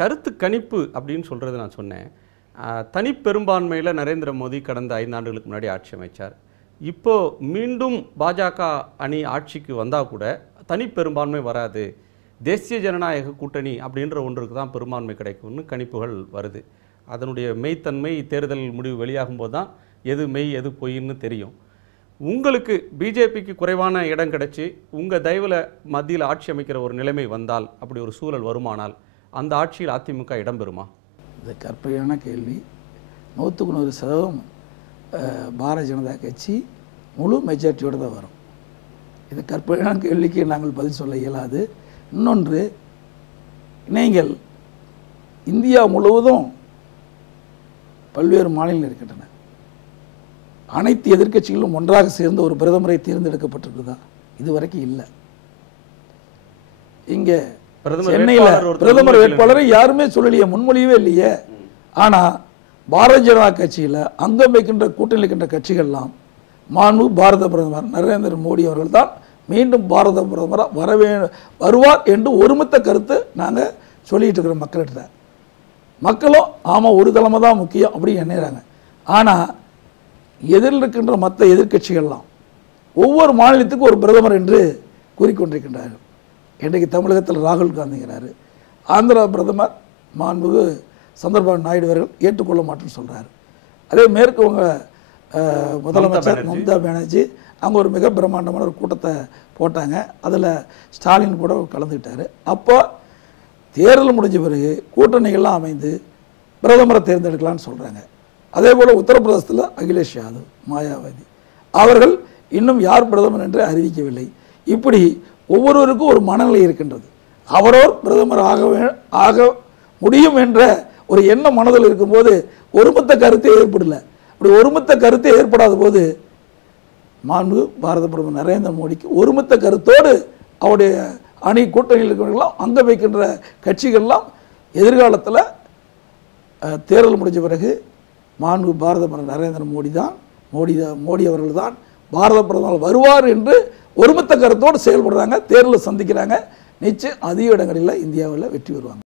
கருத்து கணிப்பு அப்படின்னு சொல்கிறது நான் சொன்னேன். தனிப்பெரும்பான்மையில் நரேந்திர மோடி கடந்த 5 ஆண்டுகளுக்கு முன்னாடி ஆட்சி அமைச்சார். இப்போது மீண்டும் பாஜக அணி ஆட்சிக்கு வந்தால் கூட தனிப்பெரும்பான்மை வராது, தேசிய ஜனநாயக கூட்டணி அப்படின்ற ஒன்றுக்கு தான் பெரும்பான்மை கிடைக்கும்னு கணிப்புகள் வருது. அதனுடைய மெய்த்தன்மை தேர்தல் முடிவு வெளியாகும்போது தான் எது மெய் எது பொய்ன்னு தெரியும். உங்களுக்கு பிஜேபிக்கு குறைவான இடம் கிடைச்சி உங்கள் தயவில் மத்தியில் ஆட்சி அமைக்கிற ஒரு நிலைமை வந்தால், அப்படி ஒரு சூழல் வருமானால் அந்த ஆட்சியில் அதிமுக இடம்பெறுமா? இது கற்பனையான கேள்வி. 100% பாரதிய ஜனதா கட்சி முழு மெஜாரிட்டியோடு தான் வரும். இது கற்பனையான கேள்விக்கு நாங்கள் பதில் சொல்ல இயலாது. இன்னொன்று, நீங்கள் இந்தியா முழுவதும் பல்வேறு மாநிலங்கள் இருக்கின்றன. அனைத்து எதிர்க்கட்சிகளும் ஒன்றாக சேர்ந்து ஒரு பிரதமரை தேர்ந்தெடுக்கப்பட்டிருக்குதா? இதுவரைக்கும் இல்லை. இங்கே சென்னையில் பிரதமர் வேட்பாளரை யாருமே சொல்லலையே, முன்மொழியவே இல்லையே. ஆனால் பாரதிய ஜனதா கட்சியில் அங்கம் வைக்கின்ற கூட்டணி இருக்கின்ற கட்சிகள்லாம் மாண்பு பாரத பிரதமர் நரேந்திர மோடி அவர்கள் தான் மீண்டும் பாரத பிரதமராக வருவார் என்று ஒருமித்த கருத்து நாங்கள் சொல்லிகிட்டு இருக்கிறோம் மக்கள்கிட்ட. மக்களும் ஆமாம் ஒரு தலைமை தான் முக்கியம் அப்படின்னு எண்ணுறாங்க. ஆனால் எதிரில் இருக்கின்ற மற்ற எதிர்க்கட்சிகள்லாம் ஒவ்வொரு மாநிலத்துக்கும் ஒரு பிரதமர் என்று கூறிக்கொண்டிருக்கின்றார்கள். இன்றைக்கு தமிழகத்தில் ராகுல் காந்திங்கிறாரு, ஆந்திரா பிரதமர் மாண்புகு சந்திரபாபு நாயுடு அவர்கள் ஏற்றுக்கொள்ள மாட்டேன்னு சொல்கிறாரு. அதே மேற்கு வங்க முதலமைச்சர் மம்தா பானர்ஜி அங்கே ஒரு மிக பிரம்மாண்டமான ஒரு கூட்டத்தை போட்டாங்க. அதில் ஸ்டாலின் கூட கலந்துக்கிட்டார். அப்போ தேர்தல் முடிஞ்ச பிறகு கூட்டணிகள்லாம் அமைந்து பிரதமரை தேர்ந்தெடுக்கலான்னு சொல்கிறாங்க. அதே போல் உத்தரப்பிரதேசத்தில் அகிலேஷ் யாதவ், மாயாவதி அவர்கள் இன்னும் யார் பிரதமர் என்று அறிவிக்கவில்லை. இப்படி ஒவ்வொருவருக்கும் ஒரு மனநிலை இருக்கின்றது. அவரோர் பிரதமர் ஆக முடியும் என்ற ஒரு எண்ணம் மனதில் இருக்கும்போது ஒருமித்த கருத்தை ஏற்படலை. அப்படி ஒருமித்த கருத்தை ஏற்படாத போது மாண்பு பாரத பிரதமர் நரேந்திர மோடிக்கு ஒருமித்த கருத்தோடு அவருடைய அணி கூட்டணியில் இருக்கிறவர்களாம் அங்க வைக்கின்ற கட்சிகள்லாம் எதிர்காலத்தில் தேர்தல் முடிஞ்ச பிறகு மாண்பு பாரத பிரதமர் நரேந்திர மோடி அவர்கள் தான் பாரத பிரதமர் வருவார் என்று ஒருமித்த கருத்தோடு செயல்படுறாங்க. தேர்தலில் சந்திக்கிறாங்க. நிச்சயம் அதிக இடங்களில் இந்தியாவில் வெற்றி பெறுவாங்க.